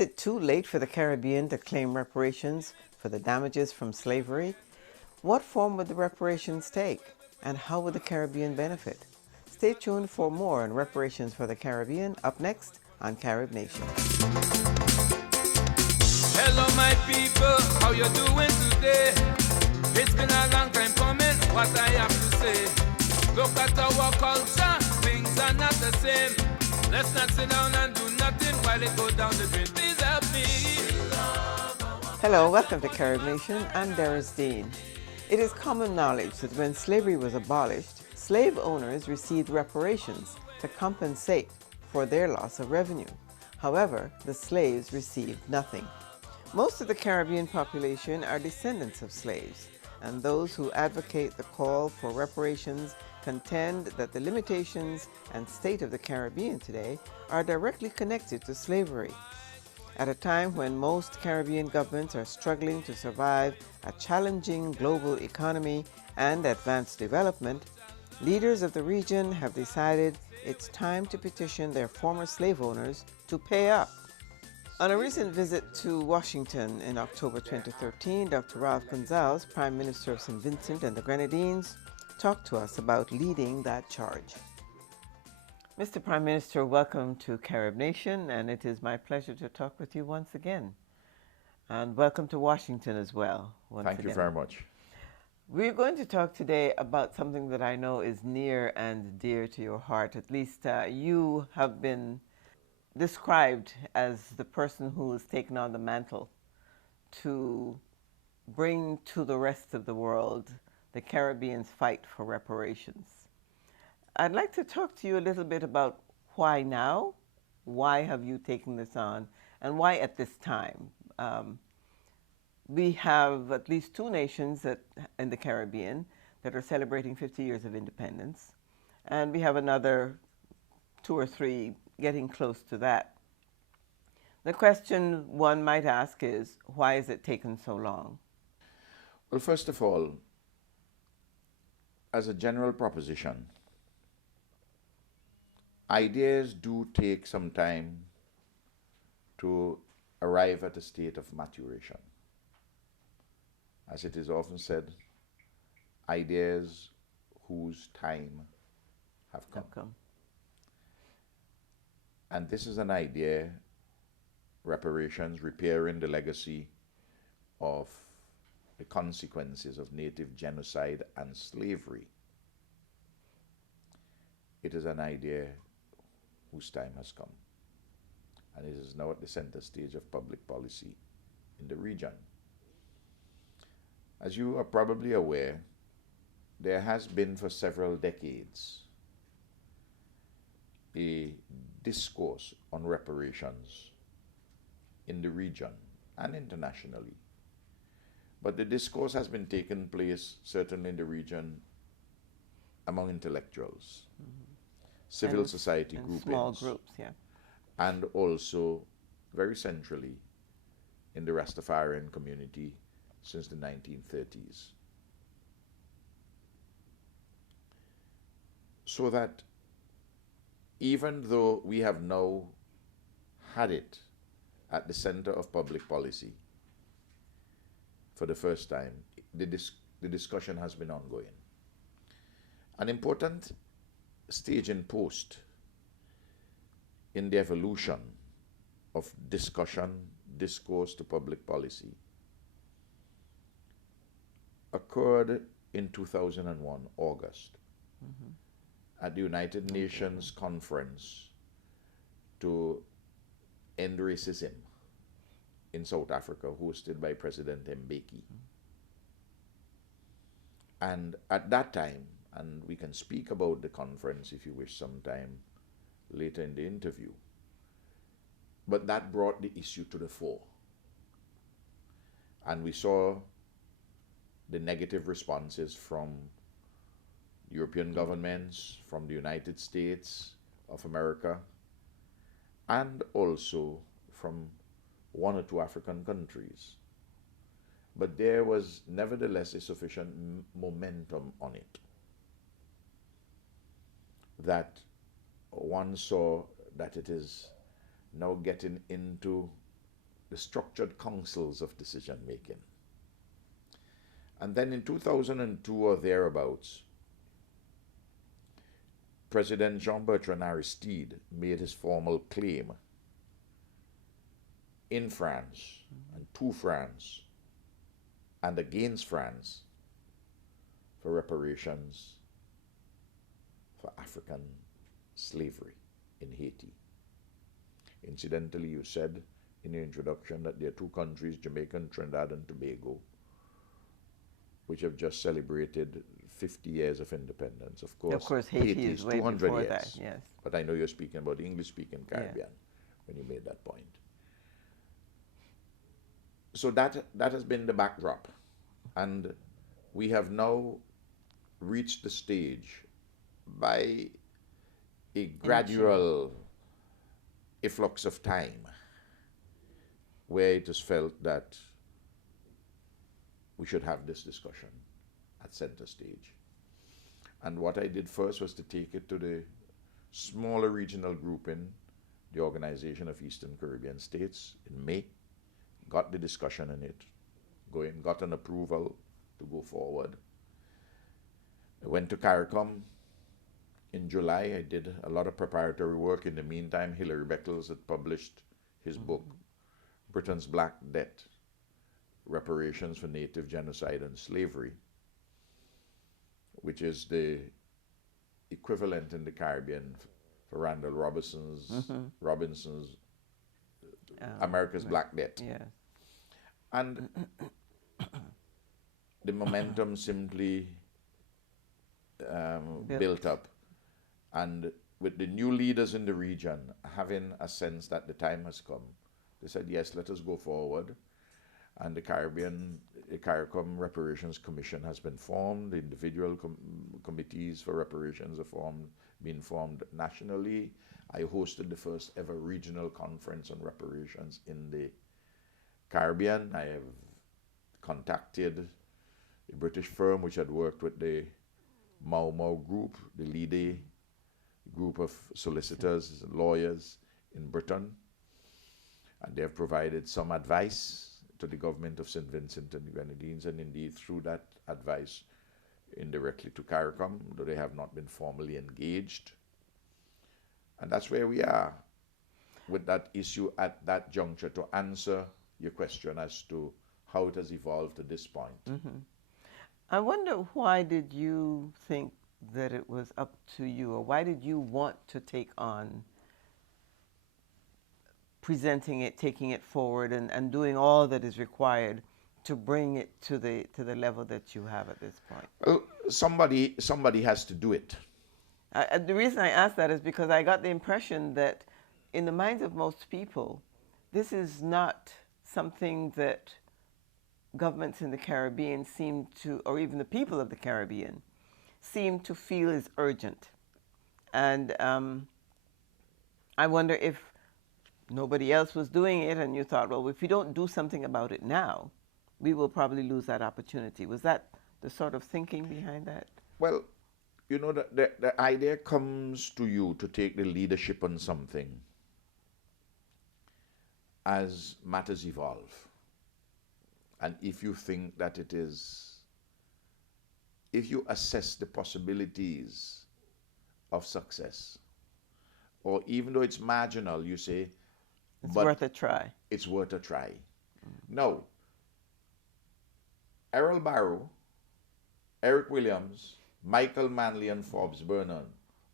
it too late for the Caribbean to claim reparations for the damages from slavery? What form would the reparations take, and how would the Caribbean benefit? Stay tuned for more on reparations for the Caribbean, up next on Carib Nation. Hello my people, how you doing today? It's been a long time coming, what I have to say. Look at our culture, things are not the same. Let's not sit down and do nothing while it goes down the drain. Please help me. Hello, welcome to Carib Nation. I'm Doris Dean. It is common knowledge that when slavery was abolished, slave owners received reparations to compensate for their loss of revenue. However, the slaves received nothing. Most of the Caribbean population are descendants of slaves, and those who advocate the call for reparations contend that the limitations and state of the Caribbean today are directly connected to slavery. At a time when most Caribbean governments are struggling to survive a challenging global economy and advance development, leaders of the region have decided it's time to petition their former slave owners to pay up. On a recent visit to Washington in October 2013, Dr. Ralph Gonsalves, Prime Minister of St. Vincent and the Grenadines, talked to us about leading that charge. Mr. Prime Minister, welcome to Carib Nation, and it is my pleasure to talk with you once again. And welcome to Washington as well. Thank you very much. We're going to talk today about something that I know is near and dear to your heart. At least you have been described as the person who has taken on the mantle to bring to the rest of the world the Caribbean's fight for reparations. I'd like to talk to you a little bit about why now, why have you taken this on, and why at this time. We have at least two nations in the Caribbean that are celebrating 50 years of independence, and we have another two or three getting close to that. The question one might ask is, why has it taken so long? Well, first of all, as a general proposition, ideas do take some time to arrive at a state of maturation. As it is often said, ideas whose time have come. And this is an idea, reparations, repairing the legacy of the consequences of native genocide and slavery. It is an idea whose time has come, and it is now at the center stage of public policy in the region. As you are probably aware, there has been for several decades a discourse on reparations in the region and internationally. But the discourse has been taking place certainly in the region among intellectuals, civil society groupings, small groups, yeah, and also very centrally in the Rastafarian community since the 1930s. So that even though we have now had it at the center of public policy for the first time, the discussion has been ongoing. An important staging post in the evolution of discussion, discourse to public policy occurred in 2001, August, at the United Nations Conference to End Racism in South Africa, hosted by President Mbeki. And at that time, and we can speak about the conference if you wish sometime later in the interview, but that brought the issue to the fore. And we saw the negative responses from European governments, from the United States of America, and also from one or two African countries. But there was nevertheless a sufficient momentum on it that one saw that it is now getting into the structured councils of decision making. And then in 2002 or thereabouts, President Jean-Bertrand Aristide made his formal claim in France and to France and against France for reparations for African slavery in Haiti. Incidentally, you said in your introduction that there are two countries, Jamaica and Trinidad and Tobago, which have just celebrated 50 years of independence. Of course, Haiti is way 200 before years. that, yes. But I know you're speaking about the English-speaking Caribbean when you made that point. So that has been the backdrop. And we have now reached the stage by a gradual efflux of time where it is felt that we should have this discussion at center stage. And what I did first was to take it to the smaller regional grouping, the Organization of Eastern Caribbean States, in May, got the discussion in it, got an approval to go forward. I went to Caricom in July. I did a lot of preparatory work. In the meantime, Hilary Beckles had published his book, Britain's Black Debt, Reparations for Native Genocide and Slavery, which is the equivalent in the Caribbean for Randall Robinson's America's Black Debt. Yeah. And the momentum simply built up. And with the new leaders in the region having a sense that the time has come, they said, yes, let us go forward. And the Caricom Reparations Commission has been formed. The individual committees for reparations are being formed nationally. I hosted the first ever regional conference on reparations in the Caribbean. I have contacted a British firm which had worked with the Mau Mau group, the leading group of solicitors, lawyers in Britain. And they have provided some advice to the government of St. Vincent and the Grenadines, and indeed through that advice indirectly to Caricom, though they have not been formally engaged. And that's where we are with that issue at that juncture, to answer your question as to how it has evolved to this point. Mm-hmm. I wonder, why did you think that it was up to you, or why did you want to take on presenting it, taking it forward, and doing all that is required to bring it to the level that you have at this point? Well, somebody has to do it. The reason I ask that is because I got the impression that in the minds of most people, this is not something that governments in the Caribbean seem to, or even the people of the Caribbean, seem to feel is urgent. And I wonder if nobody else was doing it and you thought, well, if we don't do something about it now, we will probably lose that opportunity. Was that the sort of thinking behind that? Well, you know, the idea comes to you to take the leadership on something as matters evolve. And if you think that it is, if you assess the possibilities of success, or even though it's marginal, you say, it's worth a try. It's worth a try. No. Errol Barrow, Eric Williams, Michael Manley, and Forbes Vernon,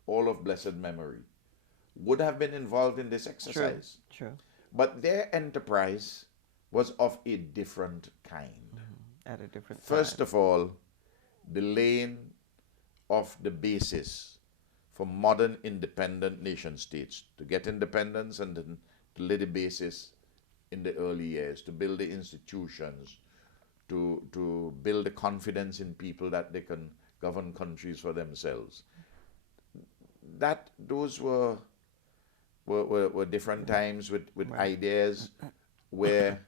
all of blessed memory, would have been involved in this exercise. True. But their enterprise was of a different kind. At a different time. First of all, the laying of the basis for modern independent nation states, to get independence and then to lay the basis in the early years, to build the institutions, to build the confidence in people that they can govern countries for themselves. Those were different times with right. Ideas where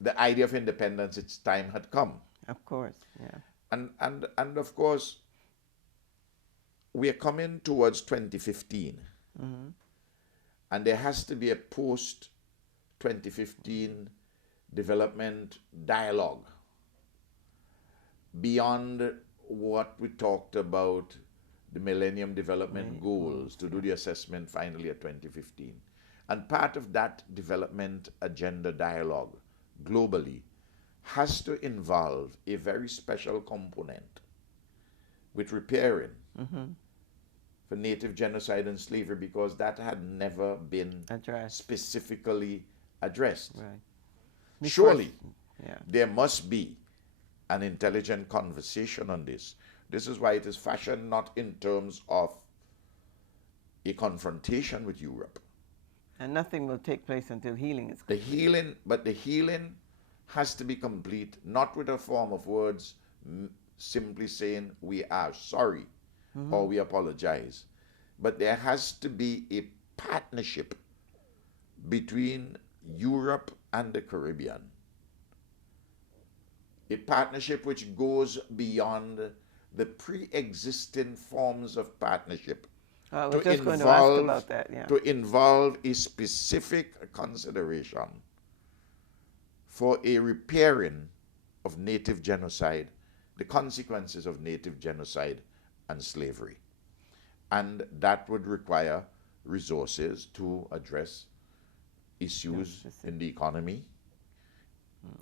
the idea of independence, its time had come. Of course, yeah. And of course, we are coming towards 2015. Mm-hmm. And there has to be a 2015 development dialogue beyond what we talked about the Millennium Development Goals to do the assessment finally at 2015. And part of that development agenda dialogue globally has to involve a very special component with repairing for native genocide and slavery, because that had never been specifically addressed. Right. Surely there must be an intelligent conversation on this. This is why it is fashioned not in terms of a confrontation with Europe. And nothing will take place until healing is complete. The healing has to be complete, not with a form of words simply saying we are sorry or we apologize, but there has to be a partnership between Europe and the Caribbean. A partnership which goes beyond the pre-existing forms of partnership I was just going to ask about that, yeah. to involve a specific consideration for a repairing of native genocide, the consequences of native genocide and slavery. And that would require resources to address issues in the economy,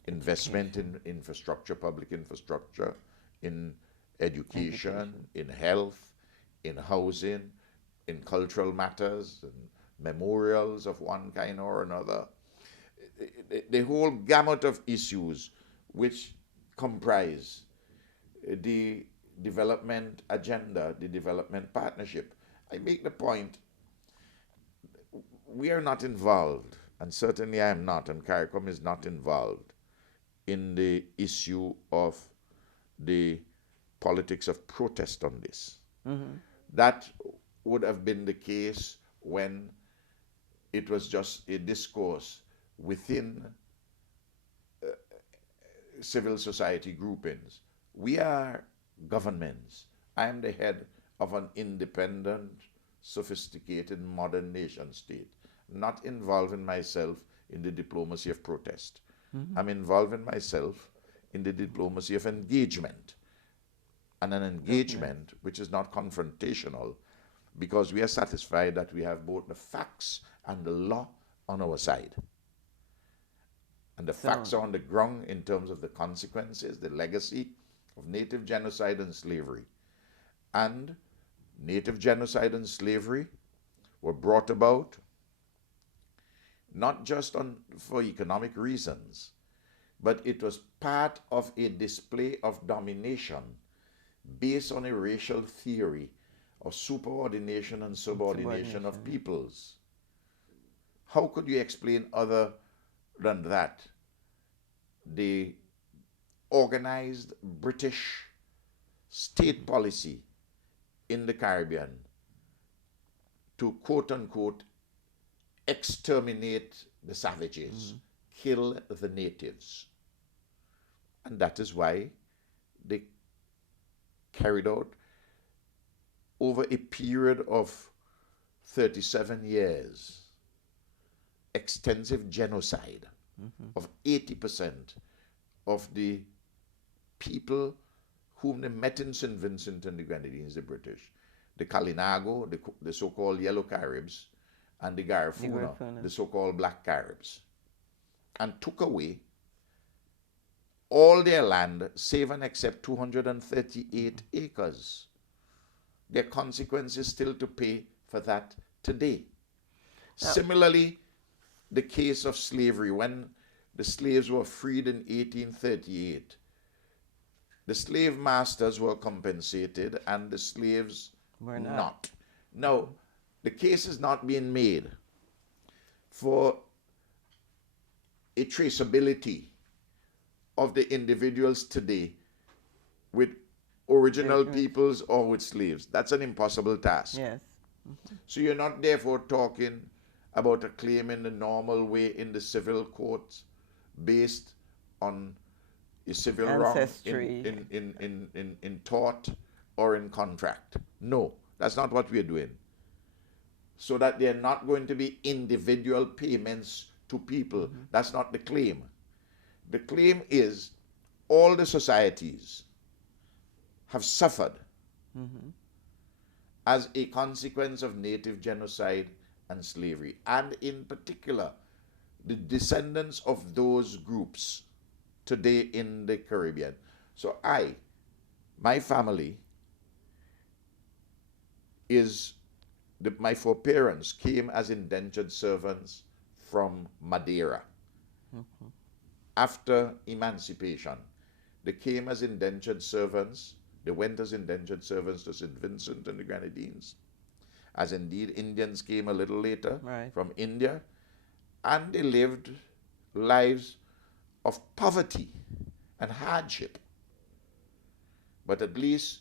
investment in infrastructure, public infrastructure, in education, in health, in housing, in cultural matters, and memorials of one kind or another. The whole gamut of issues which comprise the development agenda, the development partnership. I make the point, we are not involved, and certainly I am not, and Caricom is not involved in the issue of the politics of protest on this. That would have been the case when it was just a discourse within civil society groupings. We are governments. I am the head of an independent, sophisticated, modern nation state, not involving myself in the diplomacy of protest. I'm involving myself in the diplomacy of engagement, and an engagement which is not confrontational, because we are satisfied that we have both the facts and the law on our side. And the facts are on the ground in terms of the consequences, the legacy of native genocide and slavery. And native genocide and slavery were brought about not just for economic reasons, but it was part of a display of domination based on a racial theory of superordination and subordination of peoples. How could you explain other than that the organized British state policy in the Caribbean to quote-unquote exterminate the savages, kill the natives? And that is why they carried out, over a period of 37 years, extensive genocide of 80% of the people whom they met in St. Vincent and the Grenadines, the British, the Kalinago, the so-called Yellow Caribs, and the Garifuna, the so-called Black Caribs, and took away all their land, save and except 238 acres. There are consequences still to pay for that today. Similarly, the case of slavery, when the slaves were freed in 1838, the slave masters were compensated and the slaves were not. Now, the case is not being made for a traceability of the individuals today with original peoples or with slaves. That's an impossible task. Yes. So you're not therefore talking about a claim in the normal way in the civil courts based on a civil wrong in tort or in contract. No, that's not what we're doing. So that there are not going to be individual payments to to people. That's not the claim. The claim is all the societies have suffered as a consequence of native genocide and slavery, and in particular, the descendants of those groups today in the Caribbean. So my family my foreparents came as indentured servants from Madeira. After emancipation, they came as indentured servants. They went as indentured servants to St. Vincent and the Grenadines, as indeed Indians came a little later from India, and they lived lives of poverty and hardship. But at least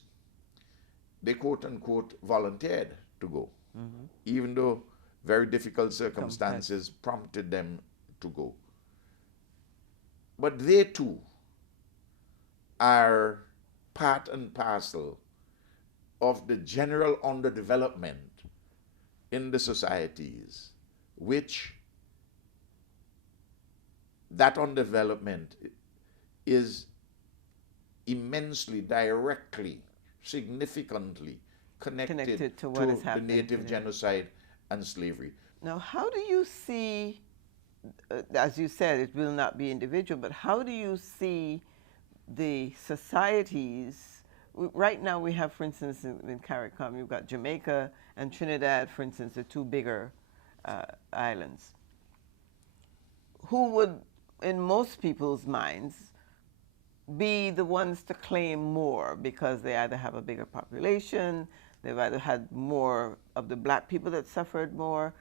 they quote-unquote volunteered to go, even though very difficult circumstances prompted them to go. But they too are part and parcel of the general underdevelopment in the societies, which that underdevelopment is immensely, directly, significantly connected to what is the happening native today. genocide and slavery. Now, how do you see, as you said, it will not be individual, but how do you see the societies? Right now we have, for instance, in Caricom, you've got Jamaica and Trinidad, for instance, the two bigger islands. Who would, in most people's minds, be the ones to claim more because they either have a bigger population, they've either had more of the black people that suffered more.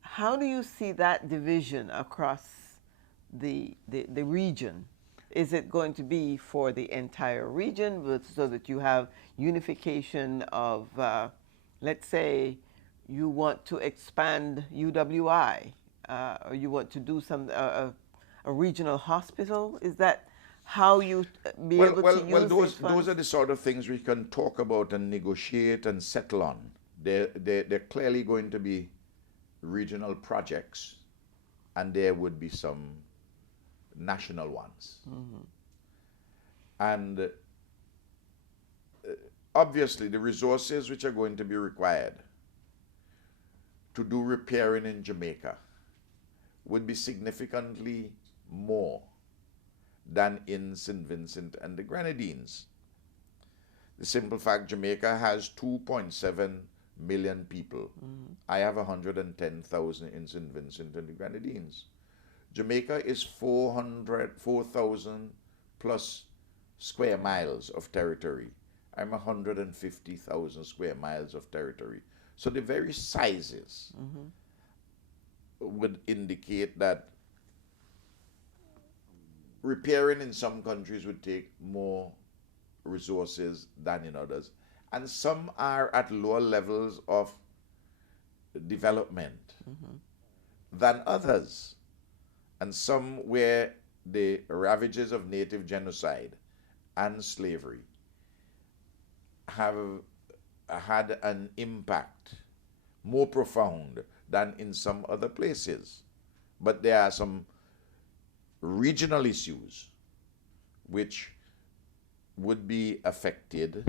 How do you see that division across the region? Is it going to be for the entire region so that you have unification of, let's say, you want to expand UWI, or you want to do a regional hospital? Is that how you be able to use these funds? Those are the sort of things we can talk about and negotiate and settle on. They're clearly going to be regional projects, and there would be some national ones. And obviously the resources which are going to be required to do repairing in Jamaica would be significantly more than in St. Vincent and the Grenadines. The simple fact, Jamaica has 2.7 million people. I have 110,000 in St. Vincent and the Grenadines. Jamaica is 4,000 plus square miles of territory. I'm 150,000 square miles of territory. So the very sizes would indicate that repairing in some countries would take more resources than in others. And some are at lower levels of development than others. And some where the ravages of native genocide and slavery have had an impact more profound than in some other places. But there are some regional issues which would be affected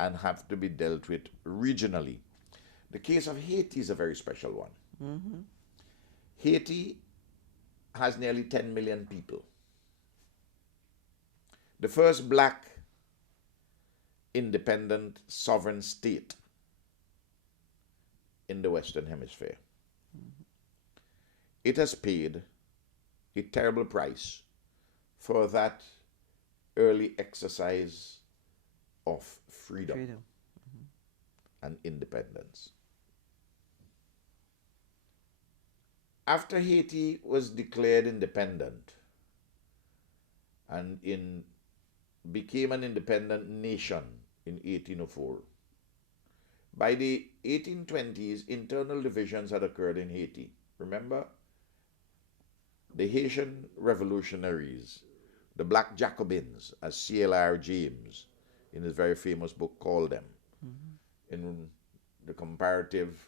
and have to be dealt with regionally. The case of Haiti is a very special one. Haiti has nearly 10 million people. The first black independent sovereign state in the Western Hemisphere. It has paid a terrible price for that early exercise of freedom. And independence. After Haiti was declared independent and became an independent nation in 1804, by the 1820s, internal divisions had occurred in Haiti. Remember? The Haitian revolutionaries, the Black Jacobins, as C.L.R. James in his very famous book called them, in the comparative,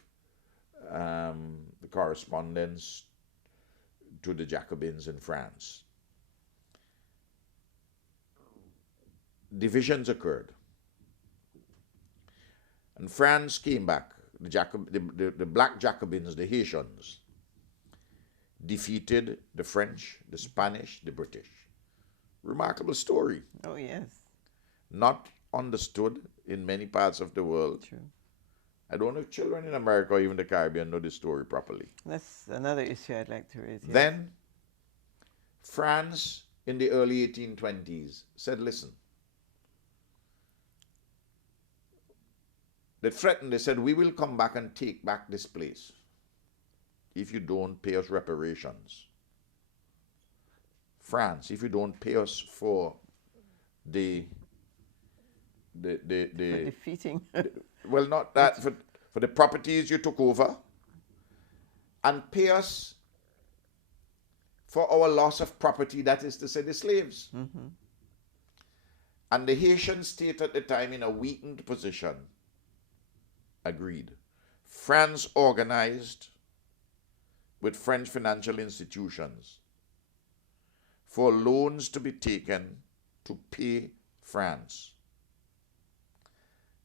the correspondence to the Jacobins in France. Divisions occurred. And France came back. The black Jacobins, the Haitians, defeated the French, the Spanish, the British. Remarkable story. Oh, yes. Not understood in many parts of the world. True. I don't know if children in America or even the Caribbean know the story properly. That's another issue I'd like to raise. Yes. Then France in the early 1820s said, listen, they threatened, they said, we will come back and take back this place if you don't pay us reparations. France, if you don't pay us for the For defeating. well, not that, for the properties you took over, and pay us for our loss of property, that is to say, the slaves. Mm-hmm. And the Haitian state at the time, in a weakened position, agreed. France organized with French financial institutions for loans to be taken to pay France.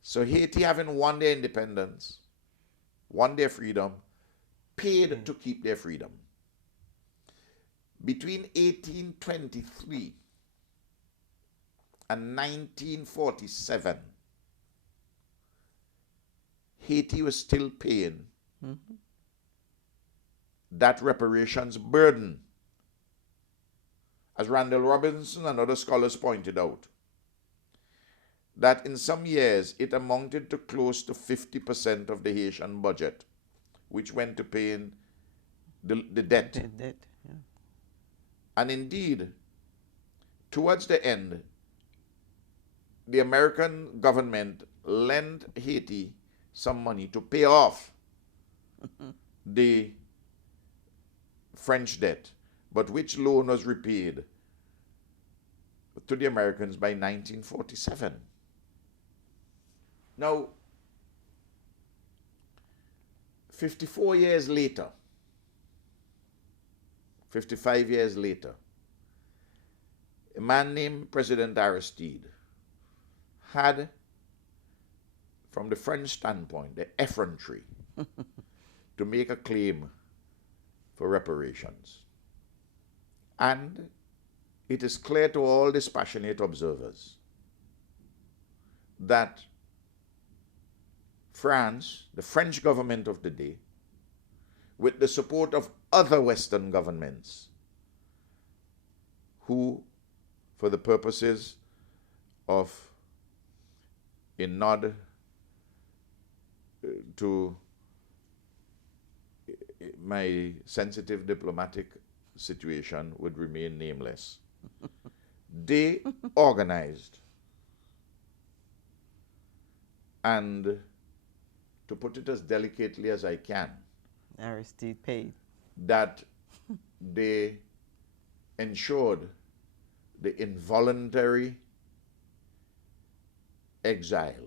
So Haiti, having won their independence, won their freedom, paid to keep their freedom. Between 1823 and 1947, Haiti was still paying that reparations burden. As Randall Robinson and other scholars pointed out, that in some years it amounted to close to 50% of the Haitian budget, which went to paying the debt. The debt, yeah. And indeed, towards the end, the American government lent Haiti some money to pay off the French debt, but which loan was repaid to the Americans by 1947. Now, 54 years later, 55 years later, a man named President Aristide had, from the French standpoint, the effrontery to make a claim for reparations. And it is clear to all dispassionate observers that France, the French government of the day, with the support of other Western governments who, for the purposes of a nod to my sensitive diplomatic situation, would remain nameless. They organized, and to put it as delicately as I can, Aristide paid. that they ensured the involuntary exile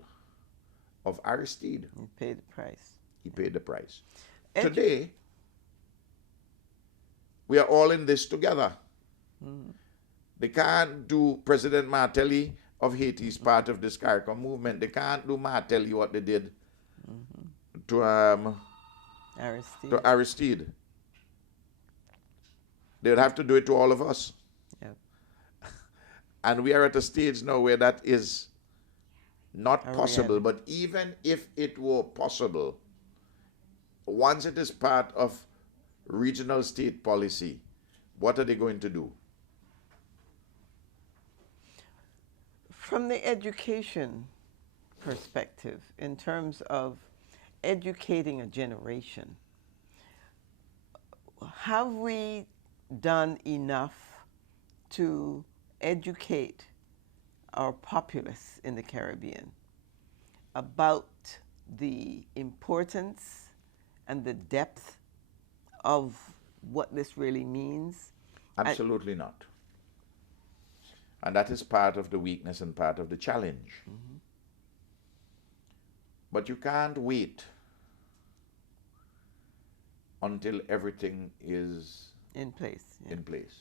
of Aristide. He paid the price. He paid the price. Edu- Today, we are all in this together. They can't do President Martelly of Haiti's part of this Caricom movement. They can't do Martelly what they did to Aristide. Aristide. They would have to do it to all of us. Yep. And we are at a stage now where that is not A possible. reality. But even if it were possible, once it is part of regional state policy, what are they going to do? From the education perspective, in terms of educating a generation, have we done enough to educate our populace in the Caribbean about the importance and the depth of what this really means? Absolutely not. And that is part of the weakness and part of the challenge. But you can't wait until everything is in place. Yeah. in place.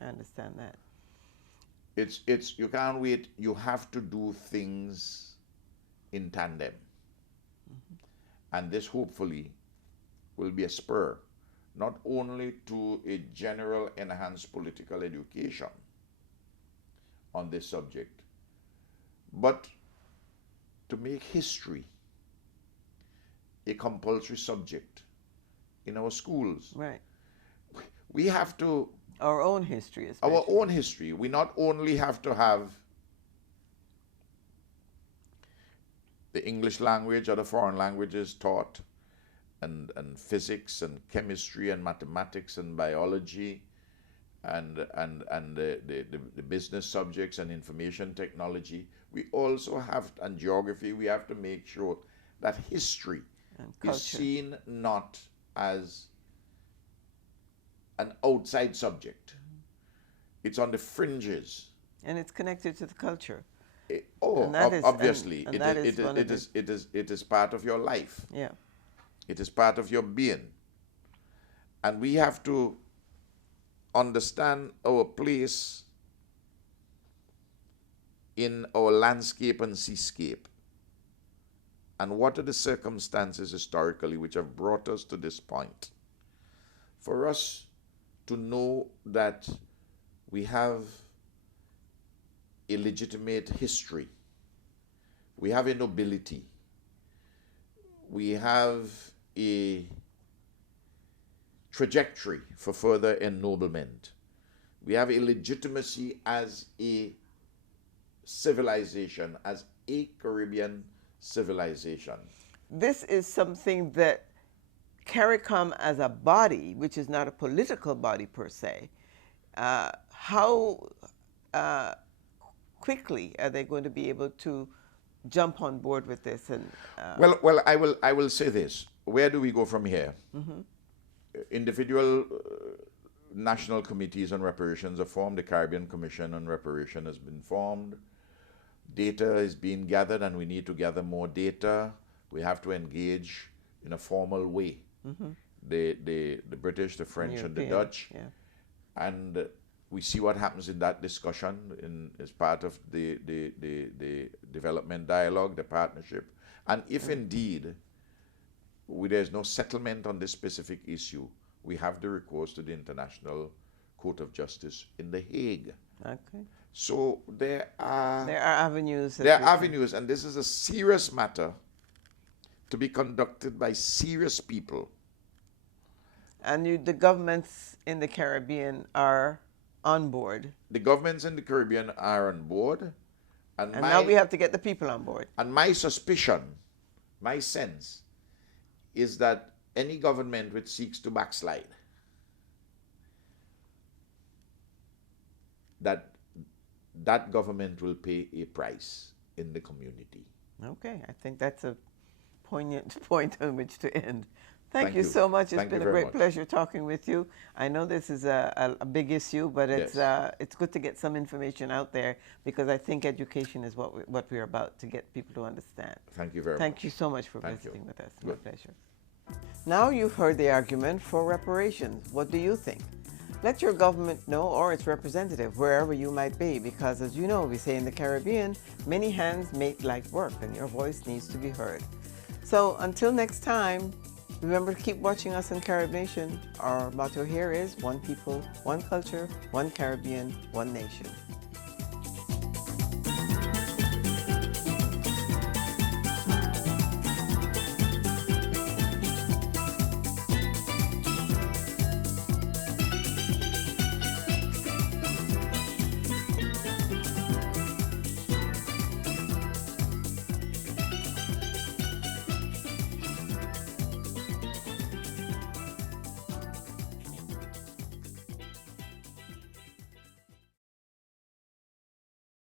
I understand that. It's you can't wait. You have to do things in tandem. And this hopefully will be a spur not only to a general enhanced political education on this subject, but to make history a compulsory subject in our schools. Right. We have to, Our own history, especially. our own history. We not only have to have the English language or the foreign languages taught, and physics and chemistry and mathematics and biology and the business subjects and information technology. We also have, and geography, we have to make sure that history is seen not as an outside subject. It's on the fringes. And it's connected to the culture. Obviously, and it is part of your life. Yeah. It is part of your being. And we have to understand our place in our landscape and seascape. And what are the circumstances historically which have brought us to this point? For us to know that we have a legitimate history, we have a nobility, we have a trajectory for further ennoblement, we have a legitimacy as a civilization, as a Caribbean civilization. This is something that Caricom as a body, which is not a political body per se, how quickly are they going to be able to jump on board with this? And well, I will say this. Where do we go from here? Individual national committees on reparations are formed. The Caribbean Commission on Reparation has been formed. Data is being gathered, and we need to gather more data. We have to engage in a formal way. The British, the French, and the Dutch. Yeah. And we see what happens in that discussion as part of the development dialogue, the partnership. And if indeed there's no settlement on this specific issue, we have the recourse to the International Court of Justice in The Hague. Okay. So there are avenues. There are avenues, and this is a serious matter to be conducted by serious people. And the governments in the Caribbean are on board. The governments in the Caribbean are on board. And now we have to get the people on board. And my suspicion, my sense, is that any government which seeks to backslide, that government will pay a price in the community. Okay, I think that's a poignant point on which to end. Thank you so much. It's been a great pleasure talking with you. I know this is a big issue, but it's good to get some information out there, because I think education is what we're about, to get people to understand. Thank you very much. Thank you so much for visiting with us. My pleasure. Now you've heard the argument for reparations. What do you think? Let your government know, or its representative, wherever you might be, because as you know, we say in the Caribbean, many hands make light work, and your voice needs to be heard. So until next time, remember to keep watching us on Carib Nation. Our motto here is one people, one culture, one Caribbean, one nation.